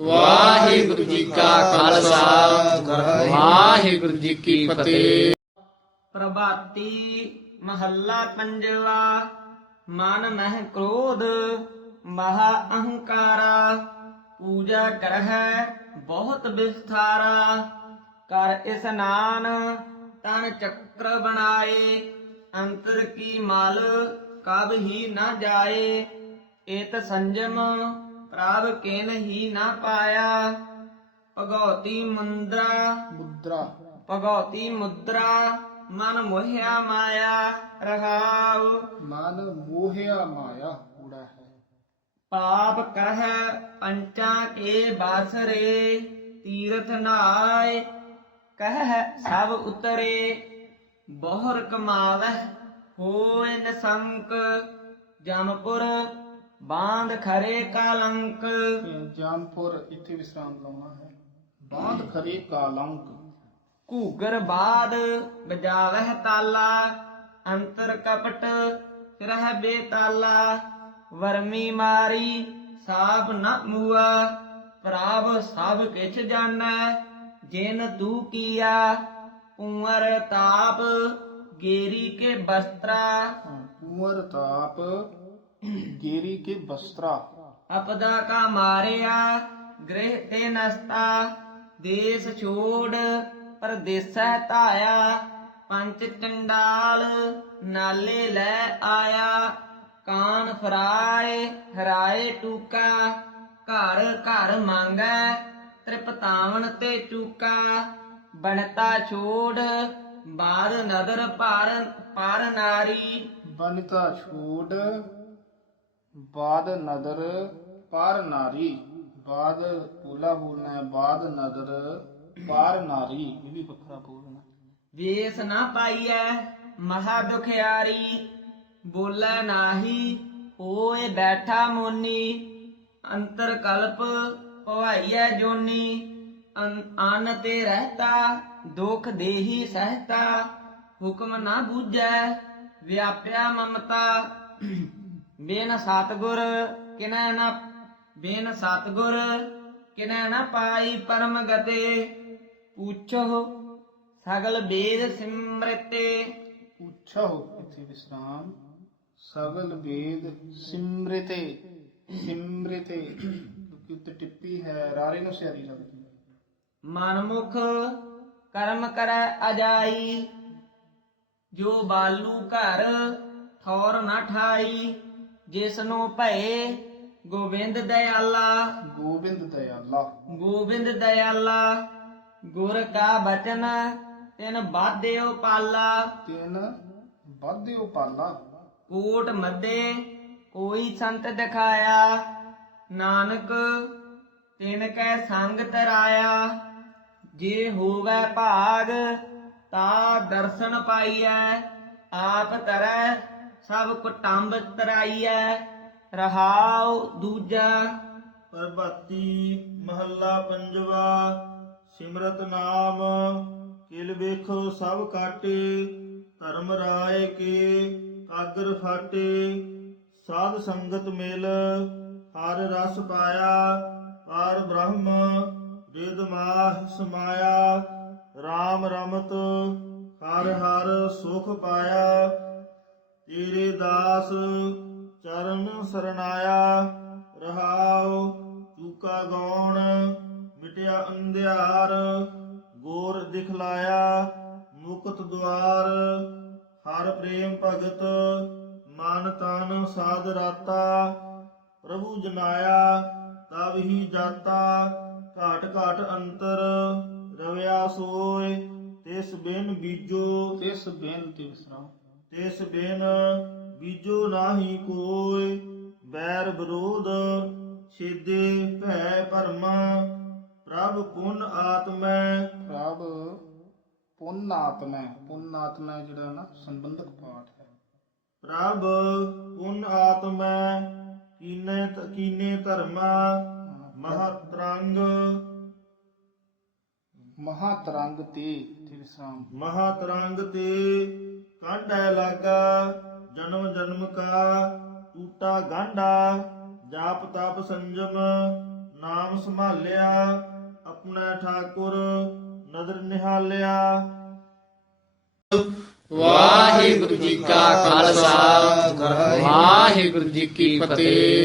ਵਾਹਿਗੁਰੂ ਜੀ ਕਾ ਖਾਲਸਾ। ਵਾਹਿਗੁਰੂ ਜੀ ਕੀ ਫਤਿਹ। ਪ੍ਰਭਾਤੀ ਮਹੱਲਾ ਪੰਜਵਾ ਮਨ ਮਹਿ ਕ੍ਰੋਧ, ਮਹਾ ਅਹੰਕਾਰਾ, ਪੂਜਾ ਕਰਹਿ ਬਹੁਤ ਵਿਸਥਾਰਾ। ਕਰ ਇਸਨਾਨ ਤਨ ਚੱਕਰ ਬਣਾਏ, ਅੰਤਰ ਕੀ ਮਲ ਕਬ ਹੀ ਨਾ ਜਾਏ। ਇਤ ਸੰਜਮ ਪ੍ਰਭ ਕਿਨ ਹੀ ਨਾ ਪਾਇਆ। ਭਗਉਤੀ ਮੁੰਦਰਾ ਮੁਦਰਾ। ਭਗਉਤੀ ਮੁਦਰਾ ਮਨ ਮੋਹਿਆ ਮਾਇਆ ਰਹਾਉ। ਮਨ ਮੋਹਿਆ ਮਾਇਆ ਕੂੜਾ ਹੈ। ਪਾਪ ਕਰਹਿ ਪੰਚਾਂ ਕੇ ਬਾਸਰੇ ਤੀਰਥ ਨਾਏ ਕਹਿ ਸਭ ਉਤਰੇ। ਬਹੁਰ ਕਮਾਵਹਿ ਹੋਇ ਨਸੰਕ ਜਮਪੁਰ ਬਾਂਧ ਖਰੇ ਕਲੰਕ। ਇਹ ਜਾਮਪੁਰ ਇੱਥੇ ਵਿਸਰਾਮ ਲਾਉਣਾ ਹੈ। ਬਾਂਧ ਖਰੇ ਕਾਲੰਕ। ਘੂਗਰ ਬਾਦ ਬਜਾਵਹਿ ਤਾਲਾ ਅੰਤਰ ਕਪਟ ਰਹਿ ਬੇਤਾਲਾ। ਵਰਮੀ ਮਾਰੀ ਸਾਪ ਨ ਮੂਆ ਪ੍ਰਭ ਸਭ ਕਿਛ ਜਾਣੈ ਜਿਨ ਤੂ ਕੀਆ ਉਮਰ ਤਾਪ ਗੇਰੀ ਕੇ ਬਸਤਰਾ। ਕੁੰਵਰ ਤਾਪ ਗੇਰੀ ਕੇ ਬਸਤਰਾ। ਅਪਦਾ ਕਾ ਮਾਰਿਆ ਗ੍ਰਹਿ ਤੇ ਨਸਤਾ ਦੇਸ ਛੋੜ ਪਰਦੇਸੈ ਧਾਇਆ ਪੰਚ ਚੰਡਾਲ ਨਾਲੇ ਲੈ ਆਇਆ ਕਾਨ ਫਰਾਏ ਹਰਾਏ ਟੂਕਾ ਘਰ ਘਰ ਮੰਗੈ ਤ੍ਰਿਪਤਾਵਨ ਤੇ ਚੂਕਾ ਬਣਤਾ ਛੋੜ ਬਾਦ ਨਦਰ ਪਾਰ ਪਾਰ ਨਾਰੀ। ਬਨਤਾ ਛੋੜ ਬਾਦ ਨਦਰ ਪਾਰ ਨਾਰੀ। ਬਾਦ ਪੂਲਾ ਬੋਲਣਾ ਹੈ ਬਾਦ ਨਦਰ ਪਾਰ ਨਾਰੀ। ਇਹ ਵੀ ਵੱਖਰਾ ਬੋਲਣਾ ਵੇਸ ਨਾ ਪਾਈਐ ਮਹਾ ਦੁਖਿਆਰੀ ਬੋਲੇ ਨਾਹੀ ਹੋਏ ਬੈਠਾ ਮੋਨੀ। ਅੰਤਰ ਕਲਪ ਭਵਾਈਐ ਜੋਨੀ ਅਨ ਤੇ ਰਹਤਾ ਦੁਖ ਦੇਹੀ ਸਹਤਾ। ਹੁਕਮ ਨਾ ਬੂਝੈ ਵਿਆਪਿਆ ਮਮਤਾ। ਬਿਨ ਸਤਗੁਰ ਕਿਨੈ ਨਾ ਬਿਨ ਸਤਗੁਰ ਕਿਨੈ ਨਾ ਪਾਈ ਪਰਮ ਗਤੇ ਪੁੱਛੋ ਸਗਲ ਵੇਦ ਸਿਮਰਤੇ। ਪੁੱਛੋ ਇੱਥੇ ਵਿਸਰਾਮ ਸਗਲ ਵੇਦ ਸਿਮ੍ਰਿਤੇ ਸਿਮ੍ਰਿਤੇ। ਕਿਉਂਕਿ ਉੱਤੇ ਟਿੱਪੀ ਹੈ ਰਾਰੇ ਨੂੰ ਸਿਆਰੀ ਲੱਗਦੀ ਮਨਮੁਖ ਕਰਮ ਕਰੈ ਅਜਾਈ ਜੋ ਬਾਲੂ ਘਰ ਠੌਰ ਨਾ ਠਾਈ। ਜਿਸ ਨੂੰ ਭਏ ਗੋਬਿੰਦ ਦਇਆਲਾ। ਗੋਬਿੰਦ ਦਇਆਲਾ। ਗੋਬਿੰਦ ਦਇਆਲਾ ਗੁਰ ਕਾ ਬਚਨ ਤਿਨ ਬਾਧਿਓ ਪਾਲਾ। ਤਿੰਨ ਵਾਧਿਓ ਪਾਲਾ। ਕੋਟ ਮੱਦੇ ਕੋਈ ਸੰਤ ਦਿਖਾਇਆ। ਨਾਨਕ ਤਿਨ ਕੈ ਸੰਗ ਤਰਾਇਆ। ਜੇ ਹੋਵੇ ਭਾਗ ਤਾ ਦਰਸ਼ਨ ਪਾਈਐ। ਆਪ ਤਰੈ ਸਭ ਕੁਟੰਬ ਤਰਾਈਐ ਰਹਾਉ ਦੂਜਾ। ਪ੍ਰਭਾਤੀ ਮਹੱਲਾ ਪੰਜਵਾ, ਸਿਮਰਤ ਨਾਮ, ਕਿਲ ਵੇਖੋ ਸਭ ਕਾਟੇ, ਧਰਮ ਰਾਏ ਕੇ ਕਾਗਰ ਫਾਟੇ। ਸਾਧ ਸੰਗਤ ਮਿਲ, ਹਰ ਰਸ ਪਾਇਆ, ਪਾਰ ਬ੍ਰਹਮ ਵੇਦ ਮਾਹ ਸਮਾਇਆ। RAM ਰਮਤ, ਹਰ ਹਰ ਸੁਖ ਪਾਇਆ। ਤੇਰੇ ਦਾਸ ਚਰਨ ਸਰਨਾਇਆ, ਰਹਾਉ ਚੂਕਾ ਗੌਣ ਮਿਟਿਆ ਅੰਧਿਆਰ, ਗੋਰ ਦਿਖਲਾਇਆ, ਮੁਕਤ ਦੁਆਰ, ਹਰ ਪ੍ਰੇਮ ਭਗਤ, ਮਨ ਤਨ ਸਾਧ ਰਾਤਾ, ਪ੍ਰਭੂ ਜਨਾਇਆ, ਤਬ ਹੀ ਜਾਤਾ, ਘਾਟ ਘਾਟ ਅੰਤਰ ਰਵਿਆ ਸੋਏ, ਤਿਸ ਬਿਨ ਬੀਜੋ। ਤਿਸ ਬੇਨਤੀ ਵਿਸਰਾਮ ਤਿਸ ਬਿਨ ਬੀਜੋ ਨਾਹੀ ਕੋਇ ਬੈਰ ਵਿਰੋਧ ਛੇਦੇ ਭੈ ਭਰਮਾ ਪ੍ਰਭ ਪੁਨ ਆਤਮੈ। ਪ੍ਰਭ ਪੁੰਨ ਆਤਮੈ ਪੁੰਨ ਆਤਮੈ ਜਿਹੜਾ ਨਾ ਸੰਬੰਧਕ ਪਾਠ ਹੈ। ਪ੍ਰਭ ਪੁਨ ਆਤਮੈ ਕੀਨੇ ਕੀਨੇ ਧਰਮਾ ਮਹਤਰੰਗ ਮਹਾ ਤਰੰਗ ਤੇ ਇਥੇ ਵਿਸਰਾਮ ਮਹਾ ਤਰੰਗ ਤੇ ਕਾਂਡੈ ਲਾਗਾ ਜਨਮ ਜਨਮ ਕਾ ਟੂਟਾ ਗਾਂਡਾ ਜਾਪ ਤਪ ਸੰਜਮ ਨਾਮ ਸੰਭਾਲਿਆ ਆਪਣਾ ਠਾਕੁਰ ਨਦਰ ਨਿਹਾਲਿਆ। ਵਾਹਿਗੁਰੂ ਜੀ ਕਾ ਖਾਲਸਾ ਵਾਹਿਗੁਰੂ ਜੀ ਕੀ ਫਤਿਹ।